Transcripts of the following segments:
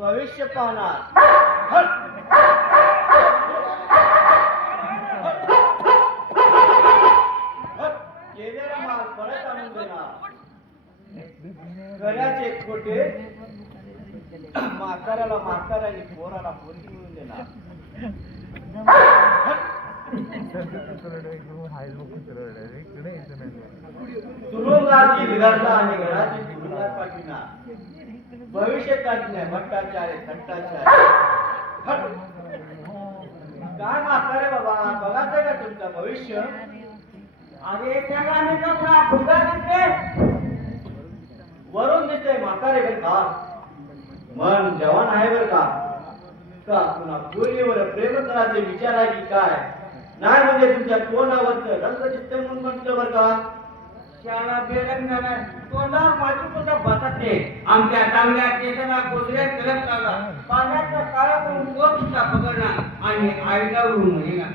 भविष्य पाहणार. केलेला माल परत आणून देणार. गळ्याचे खोटे म्हाताऱ्याला म्हातारा आणि पोराला पोरगी मिळून देणार. तुरुंगात घरला आणि घराची तुरुंगात पाठविणार. भविष्य काढणे भट्टाचार्य थट्टाचार्य. काय म्हातारे बाबा, बघायचं का तुमचं भविष्य? अरे त्याला आम्ही कसला फुगा दिसते, वरून दिसते म्हातारे बर का. मन जवान आहे बर का. का पुन्हा पोरीवर प्रेम करायचे विचार आहे की काय? नाही म्हणजे तुमच्या तोंडावरचं रंग दिसते म्हणून म्हटलं बर का. शाळा बेलंगाला तोंडावर माझी सुद्धा बसते. आमच्या चांगल्या केसाला गोदऱ्या करत लागा पाण्याचा काळा करून तो सुद्धा पकडणार आणि आईला उडून नेणार.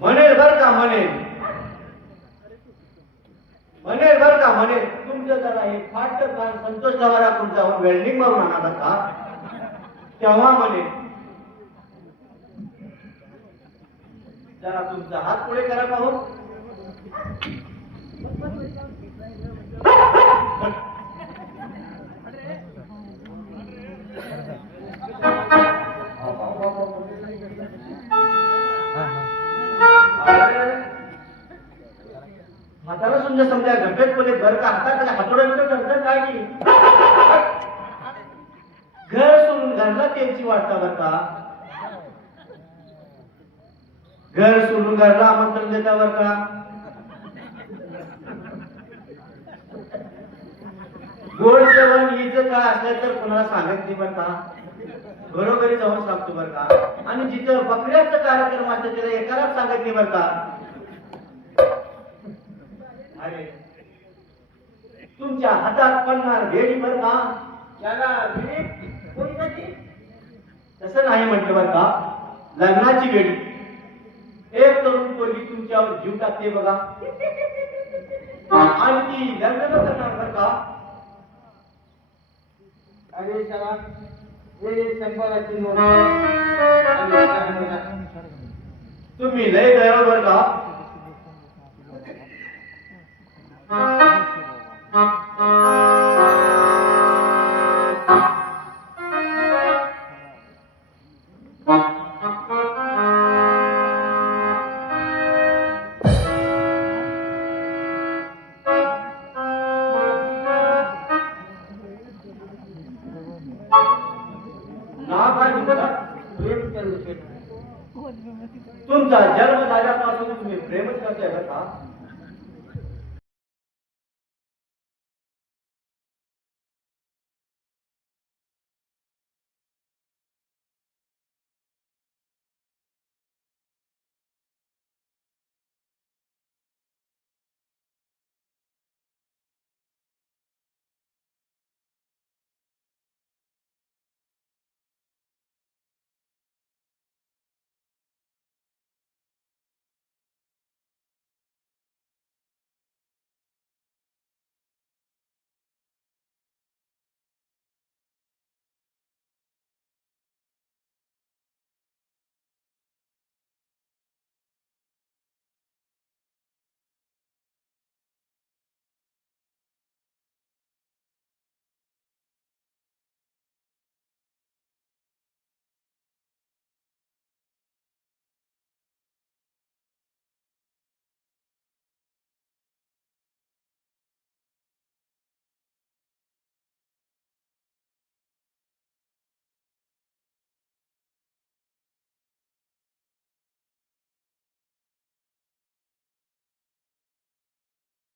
म्हणेल बर का, म्हणेल म्हणेल बर का, म्हणेल. तुमचं जरा हे फाट कान संतोष लावायला तुमच्यावर वेल्डिंग मारून आणा बर का. तेव्हा म्हणेल. जरा तुमचा हात पुढे करा पाहू. हाताला समजा समजा घटक बोले घर का हातात हातोडा बिटो काय की घर सोडून घरला त्यांची वाटता बर का. घर सोडून घरला आमंत्रण देता बर का. गोड जेवण हिच काय असलं तर कोणाला सांगत नाही बर का. घरोघरी जाऊन सांगतो बर का. आणि जिथं बकऱ्याचा कार्यक्रम असतो त्याला एकालाच सांगत नाही बर का. अरे तुमच्या हातात पडणार भेडी बर का. त्याला विवेक कोणती तसं नाही म्हटलं बर का. लग्नाची वेळी एक तरुण पोरगी तुमच्यावर जीव टाकते बघा. आणि ती लग्न करणार बर का. अरे शाळा हे 100ची नोट. तुम्ही लय दयाळ बर का. तुमचा जन्म झाल्यापासून तुम्ही प्रेमच करताय बर का.